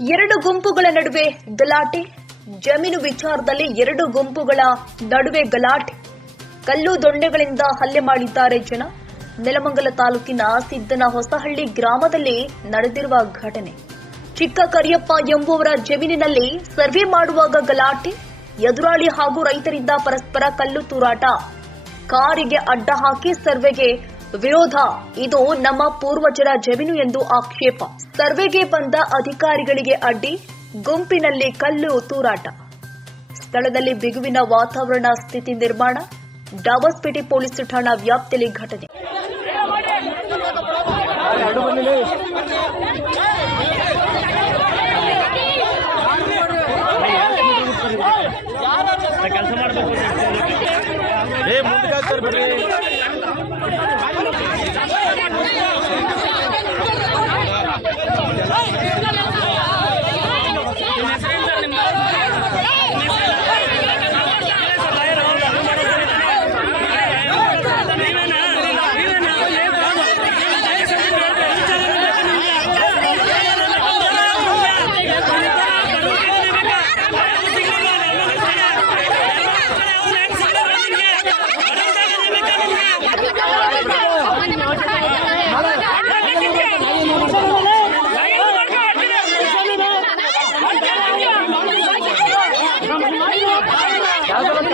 ಎರಡು ಗುಂಪುಗಳ ನಡುವೆ ಗಲಾಟೆ. ಜಮೀನು ವಿಚಾರದಲ್ಲಿ ಎರಡು ಗುಂಪುಗಳ ನಡುವೆ ಗಲಾಟೆ. ಕಲ್ಲು ದೊಣ್ಣೆಗಳಿಂದ ಹಲ್ಲೆ ಮಾಡಿದ್ದಾರೆ ಜನ. ನೆಲಮಂಗಲ ತಾಲೂಕಿನ ಸಿದ್ದನ ಹೊಸಹಳ್ಳಿ ಗ್ರಾಮದಲ್ಲಿ ನಡೆದಿರುವ ಘಟನೆ. ಚಿಕ್ಕ ಕರಿಯಪ್ಪ ಎಂಬುವರ ಜಮೀನಿನಲ್ಲಿ ಸರ್ವೆ ಮಾಡುವಾಗ ಗಲಾಟೆ. ಎದುರಾಳಿ ಹಾಗೂ ರೈತರಿಂದ ಪರಸ್ಪರ ಕಲ್ಲು ತೂರಾಟ. ಕಾರಿಗೆ ಅಡ್ಡ ಹಾಕಿ ಸರ್ವೆಗೆ ವಿರೋಧ. ಇದು ನಮ್ಮ ಪೂರ್ವಜರ ಜಮೀನು ಎಂದು ಆಕ್ಷೇಪ. ಸರ್ವೆಗೆ ಬಂದ ಅಧಿಕಾರಿಗಳಿಗೆ ಅಡ್ಡಿ, ಗುಂಪಿನಲ್ಲಿ ಕಲ್ಲು ತೂರಾಟ. ಸ್ಥಳದಲ್ಲಿ ಬಿಗುವಿನ ವಾತಾವರಣ, ಸ್ಥಿತಿ ನಿರ್ಮಾಣ ಡಾಬಸ್ಪೇಟೆ ಪೊಲೀಸ್ ಠಾಣಾ ವ್ಯಾಪ್ತಿಯಲ್ಲಿ ಘಟನೆ. ಕೆಲಸ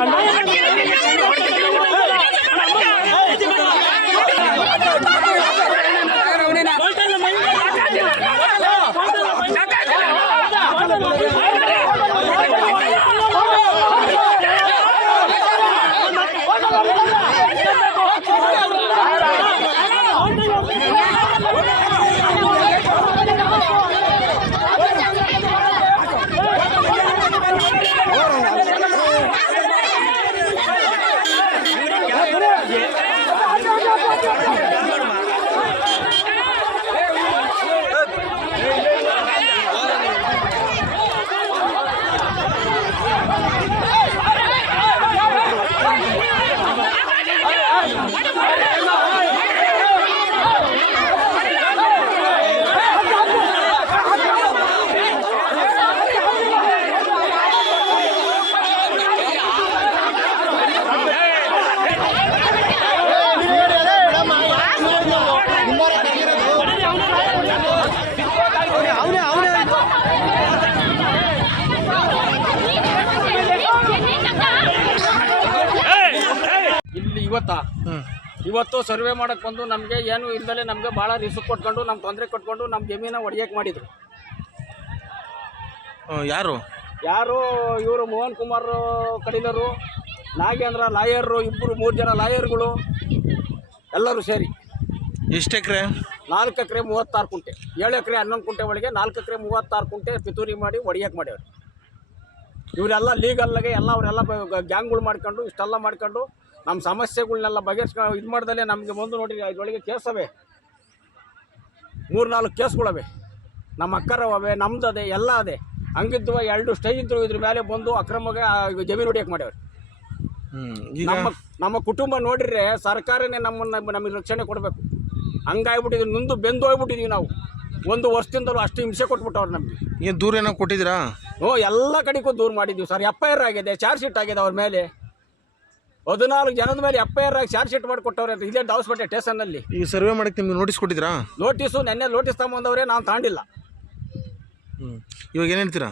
கண்டா ಇವತ್ತ? ಇವತ್ತು ಸರ್ವೆ ಮಾಡಕ್ ಬಂದು ನಮಗೆ ಏನು ಇಲ್ದಲೆ ನಮಗೆ ಭಾಳ ರಿಸ್ಕ್ ಕೊಟ್ಕೊಂಡು ನಮ್ಮ ತೊಂದರೆ ಕೊಟ್ಕೊಂಡು ನಮ್ಮ ಜಮೀನ ಒಡೆಯಕ್ಕೆ ಮಾಡಿದ್ರು. ಯಾರು? ಯಾರು? ಇವರು ಮೋಹನ್ ಕುಮಾರ್ ಕಡಿಲರು ನಾಗೇಂದ್ರ ಲಾಯರ್ ಇಬ್ಬರು ಮೂರು ಜನ ಲಾಯರ್ಗಳು ಎಲ್ಲರೂ ಸೇರಿ. ಎಷ್ಟು ಎಕರೆ? ನಾಲ್ಕು ಎಕರೆ ಮೂವತ್ತಾರು ಕುಂಟೆ. ಏಳು ಎಕರೆ ಹನ್ನೊಂದು ಕುಂಟೆ ಒಳಗೆ ನಾಲ್ಕು ಎಕರೆ ಮೂವತ್ತಾರು ಕುಂಟೆ ಪಿತೂರಿ ಮಾಡಿ ಒಡೆಯಕ್ಕೆ ಮಾಡ್ಯಾವ್ರು. ಇವರೆಲ್ಲ ಲೀಗಲ್ಲಾಗೆ ಎಲ್ಲ ಅವರೆಲ್ಲ ಗ್ಯಾಂಗ್ಗಳು ಮಾಡ್ಕೊಂಡು ಇಷ್ಟೆಲ್ಲ ಮಾಡ್ಕೊಂಡು ನಮ್ಮ ಸಮಸ್ಯೆಗಳನ್ನೆಲ್ಲ ಬಗೆಹರಿಸ್ಕೊ ಇದು ಮಾಡ್ದಲೇ ನಮಗೆ ಬಂದು ನೋಡಿರಿ ಇದರೊಳಗೆ ಕೇಸವೆ ಮೂರು ನಾಲ್ಕು ಕೇಸ್ಗಳವೆ ನಮ್ಮ ಅಕ್ಕರವೇ ನಮ್ದು ಅದೇ ಎಲ್ಲ ಅದೇ. ಹಂಗಿದ್ವ ಎರಡು ಸ್ಟೇಜ್ ಇದ್ರು ಇದ್ರ ಮೇಲೆ ಬಂದು ಅಕ್ರಮಗೆ ಜಮೀನು ಹೊಡಿಯಕ್ಕೆ ಮಾಡ್ಯಾರ ನಮ್ಮ ನಮ್ಮ ಕುಟುಂಬ ನೋಡಿದ್ರೆ ಸರ್ಕಾರನೇ ನಮ್ಮನ್ನ ನಮಗೆ ರಕ್ಷಣೆ ಕೊಡಬೇಕು. ಹಂಗಾಗ್ಬಿಟ್ಟಿದ್ವಿ ನೊಂದು ಬೆಂದು ಹೋಗ್ಬಿಟ್ಟಿದ್ವಿ ನಾವು. ಒಂದು ವರ್ಷದಿಂದಲೂ ಅಷ್ಟು ಹಿಂಸೆ ಕೊಟ್ಬಿಟ್ಟವ್ರು ನಮಗೆ. ಏನು ದೂರ ಏನೋ ಕೊಟ್ಟಿದ್ದೀರಾ? ಓ ಎಲ್ಲ ಕಡೆಗೂ ದೂರ ಮಾಡಿದ್ದೀವಿ ಸರ್. ಎಫ್ ಐ ಆರ್ ಆಗಿದೆ ಚಾರ್ಜ್ ಶೀಟ್ ಆಗಿದೆ ಅವ್ರ ಮೇಲೆ. ಹದಿನಾಲ್ಕು ಜನದ ಮೇಲೆ ಎಫ್ ಐ ಆರ್ ಆಗಿ ಚಾರ್ಜ್ ಶೀಟ್ ಮಾಡಿ ಕೊಟ್ಟವ್ರೆ ಇಲ್ಲೇ ಡಾಸ್ಪೇಟೆ ಸ್ಟೇಷನ್ನಲ್ಲಿ ಈಗ ಸರ್ವೆ ಮಾಡಕ್ಕೆ ನಿಮ್ಗೆ ನೋಟಿಸ್ ಕೊಟ್ಟಿದ್ದೀರಾ? ನೋಟಿಸು ನೆನ್ನೆ ನೋಟಿಸ್ ತಗೊಂಬಂದವ್ರೆ ನಾನು ತಾಂಡಿಲ್ಲ. ಹ್ಞೂ ಇವಾಗ ಏನು ಹೇಳ್ತೀರಾ?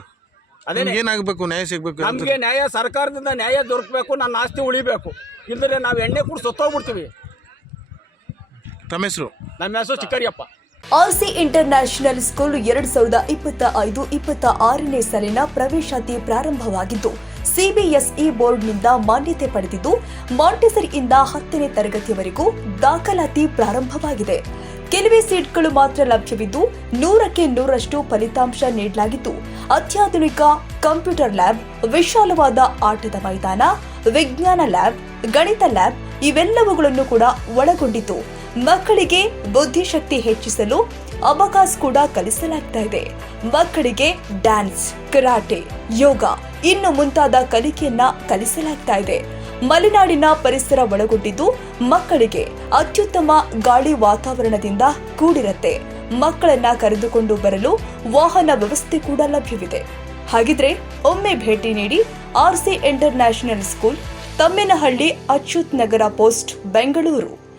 ಅದೇ ನಿಮ್ಗೆ ಏನಾಗಬೇಕು ನ್ಯಾಯ ಸಿಗಬೇಕು ನಮಗೆ ನ್ಯಾಯ ಸರ್ಕಾರದಿಂದ ನ್ಯಾಯ ದೊರಕಬೇಕು ನನ್ನ ಆಸ್ತಿ ಉಳಿಬೇಕು. ಇಲ್ಲದ್ರೆ ನಾವು ಎಣ್ಣೆ ಕೂಡ ಸತ್ತೋಗ್ಬಿಡ್ತೀವಿ. ತಮ್ಮ ಹೆಸರು? ನಮ್ಮ ಹೆಸರು ಚಿಕ್ಕರಿಯಪ್ಪ. ಆರ್ಸಿ ಇಂಟರ್ನ್ಯಾಷನಲ್ ಸ್ಕೂಲ್ ಎರಡ್ ಸಾವಿರದ ಇಪ್ಪತ್ತ ಐದು ಇಪ್ಪತ್ತ ಆರನೇ ಸಾಲಿನ ಪ್ರವೇಶಾತಿ ಪ್ರಾರಂಭವಾಗಿದ್ದು ಸಿಬಿಎಸ್ಇ ಬೋರ್ಡ್ನಿಂದ ಮಾನ್ಯತೆ ಪಡೆದಿದ್ದು, ಮಾಂಟೆಸರಿಯಿಂದ ಹತ್ತನೇ ತರಗತಿಯವರೆಗೂ ದಾಖಲಾತಿ ಪ್ರಾರಂಭವಾಗಿದೆ. ಕೆಲವೇ ಸೀಟ್ಗಳು ಮಾತ್ರ ಲಭ್ಯವಿದ್ದು, ನೂರಕ್ಕೆ ನೂರಷ್ಟು ಫಲಿತಾಂಶ ನೀಡಲಾಗಿದ್ದು ಅತ್ಯಾಧುನಿಕ ಕಂಪ್ಯೂಟರ್ ಲ್ಯಾಬ್, ವಿಶಾಲವಾದ ಆಟದ ಮೈದಾನ, ವಿಜ್ಞಾನ ಲ್ಯಾಬ್, ಗಣಿತ ಲ್ಯಾಬ್ ಇವೆಲ್ಲವುಗಳನ್ನು ಕೂಡ ಒಳಗೊಂಡಿತು ಮಕ್ಕಳಿಗೆ ಬುದ್ಧಿಶಕ್ತಿ ಹೆಚ್ಚಿಸಲು ಅವಕಾಶ ಕೂಡ ಕಲಿಸಲಾಗ್ತಾ ಇದೆ. ಮಕ್ಕಳಿಗೆ ಡ್ಯಾನ್ಸ್, ಕರಾಟೆ, ಯೋಗ ಇನ್ನು ಮುಂತಾದ ಕಲಿಕೆಯನ್ನ ಕಲಿಸಲಾಗ್ತಾ ಇದೆ. ಮಲೆನಾಡಿನ ಪರಿಸರ ಒಳಗೊಂಡಿದ್ದು ಮಕ್ಕಳಿಗೆ ಅತ್ಯುತ್ತಮ ಗಾಳಿ ವಾತಾವರಣದಿಂದ ಕೂಡಿರತ್ತೆ. ಮಕ್ಕಳನ್ನ ಕರೆದುಕೊಂಡು ಬರಲು ವಾಹನ ವ್ಯವಸ್ಥೆ ಕೂಡ ಲಭ್ಯವಿದೆ. ಹಾಗಿದ್ರೆ ಒಮ್ಮೆ ಭೇಟಿ ನೀಡಿ RC international school Tammenahalli Achyut Nagar post, Bengaluru.